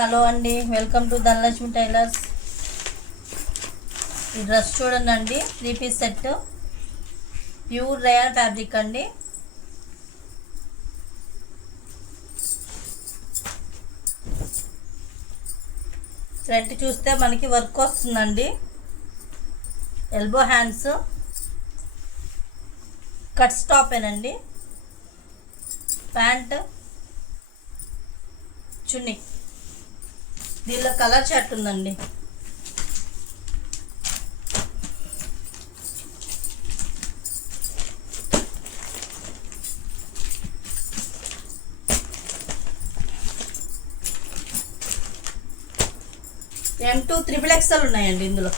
హలో అండి, welcome to Dhanalakshmi tailors. ఈ dress చూడండి, 3 piece set, pure rayon fabric అండి. ఫ్రంట్ చూస్తే మనకి వర్క్ వస్తుందండి. ఎల్బో హ్యాండ్స్, కట్ స్టాపేనండి. ప్యాంట్, చున్నీ. దీనిలో కలర్ చార్ట్ ఉందండి. M2 XXL ఉన్నాయండి ఇందులో.